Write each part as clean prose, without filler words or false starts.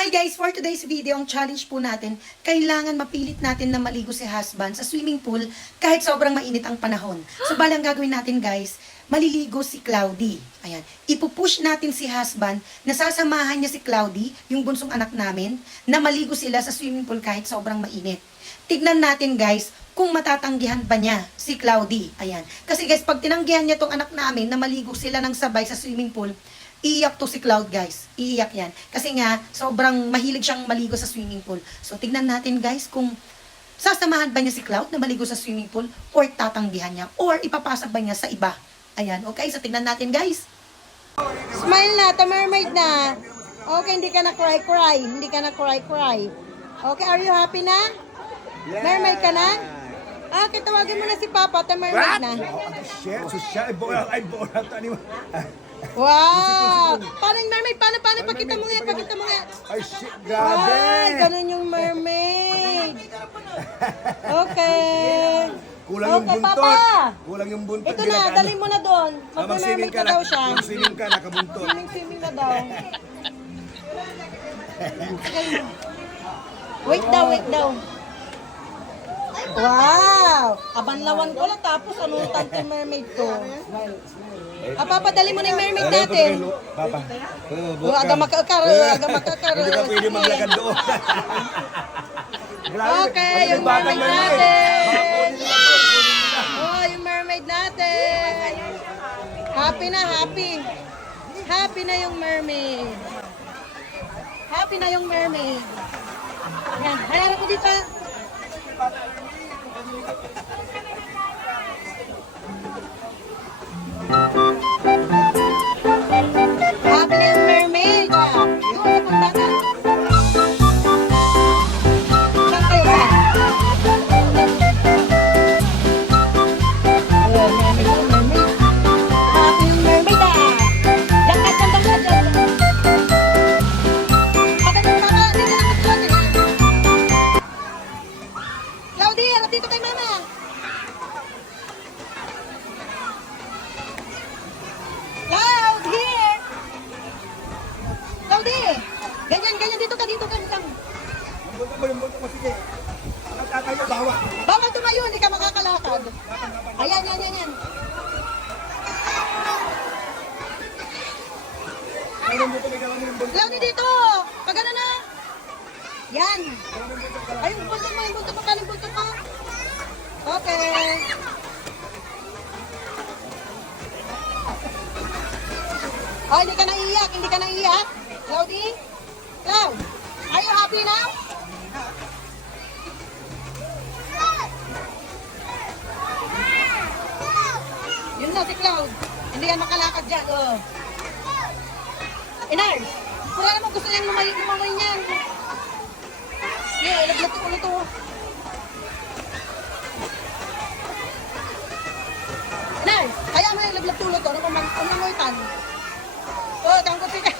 Hi guys! For today's video, ang challenge po natin, kailangan mapilit natin na maligo si husband sa swimming pool kahit sobrang mainit ang panahon. So bali ang gagawin natin guys, maliligo si Cloudy. Ayan. Ipupush natin si husband na sasamahan niya si Cloudy, yung bunsong anak namin, na maligo sila sa swimming pool kahit sobrang mainit. Tignan natin guys kung matatanggihan ba niya si Cloudy. Ayan. Kasi guys, pag tinanggihan niya tong anak namin na maligo sila ng sabay sa swimming pool, iiyak to si Cloud guys. Iiyak yan. Kasi nga, sobrang mahilig siyang maligo sa swimming pool. So, tignan natin guys kung sasamahan ba niya si Cloud na maligo sa swimming pool or tatanggihan niya or ipapasa ba niya sa iba. Ayan, okay? So, tignan natin guys. Smile na, to mermaid na. Okay, hindi ka na cry-cry. Hindi ka na cry-cry. Okay, are you happy na? Yeah. Mermaid ka na? Okay, tawagin mo na si Papa, to mermaid na. Shit, so siya, ay bola tani. Wow! Paano yung mermaid? Paano? Pakita mo nga, pakita mo nga. Ay shit, grabe. Ay, ganun yung mermaid. Okay. Kulang yung Okay, buntot. Papa. Kulang yung buntot. Ito na, dali mo na doon. Mag-swimming Mag-mermaid ka daw siya. Mag-swimming ka, nakabuntot. Swimming na daw. Wait daw. Wow! Abanlawan ko lang tapos anong tante mermaid ko. Papadali mo na yung mermaid natin. Papa. Aga makakaro. Hindi ka pwede maglakad doon. Okay, yung mermaid natin. Oh, yung mermaid natin. Happy na, happy. Happy na yung mermaid. Happy na yung mermaid. Yan, hayaan ko dito. Happy na yung mermaid. Doon sa pagbaga. Saan kayo ba? Ayan, mermaid. Happy yung mermaid Diyan. Pagkatang papa, dito na magsuot. Cloudy, harap dito kay mama. Cloud, here. Cloudy, ganyan, dito ka. Buntot mo, sige. Tatayo, bawa. Bawal tumayo, hindi ka makakalakad. Ayan. Cloudy dito, pag ano na. Yan. Ay, yung buntot mo, kaling buntot mo. Okay. Oh, hindi ka na iiyak. Cloudy? Cloud, are you happy now? Yun na si Cloud. Hindi yan makalakad dyan. Oh. Inars, pura naman gusto niyang lumamoy niyan. Yeah, ilaglat ko ulit oh. Inars, kaya mo yung ilaglat tulad to. Ano mo itan? Oh, tangkot ka.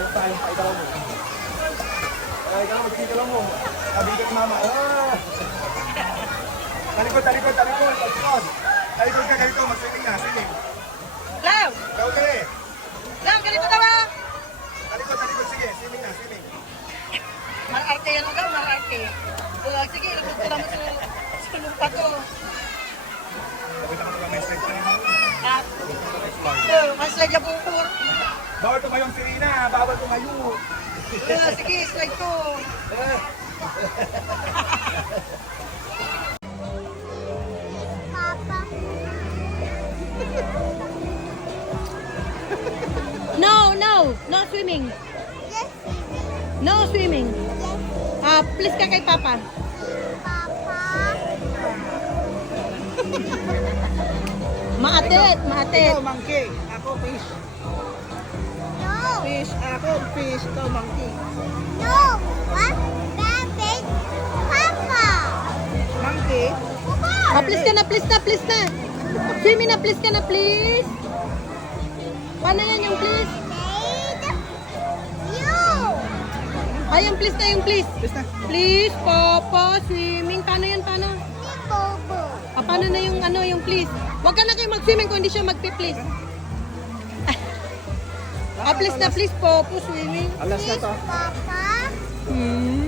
yung pa, ikalaw mo. Ikalaw mo. Sabi ka ni mama. Talikod. Talikod ka, ganito. Mag-swimming na, swimming. Lau! Ikaw ka eh. Lau, ganito ka ba? Talikod. Sige, swimming na, swimming. Mararte yan ang mararte. Sige, ilagod ko naman sa lupa to. Pagkita ko lang may slide ka naman. At, mas lagya po ko. Bawal tumayong si Rina, bawal tumayo. Sige, slide ko. No swimming. No swimming. Please ka kay Papa. Maatit. Ikaw, monkey. Ako, fish. Fish. Ako, fish. Ikaw, monkey. Monkey. Please na. Swimming na, please ka na, please. Paano yan yung please? Ayun, please na yung please. Fish na. Please, Papa, swimming. Paano yan, paano? Paano na yung ano, yung please? Huwag ka na kayo mag-swimming kung hindi siya mag-please. Please na, please, Popo, swimming. Alas na to. Hmm.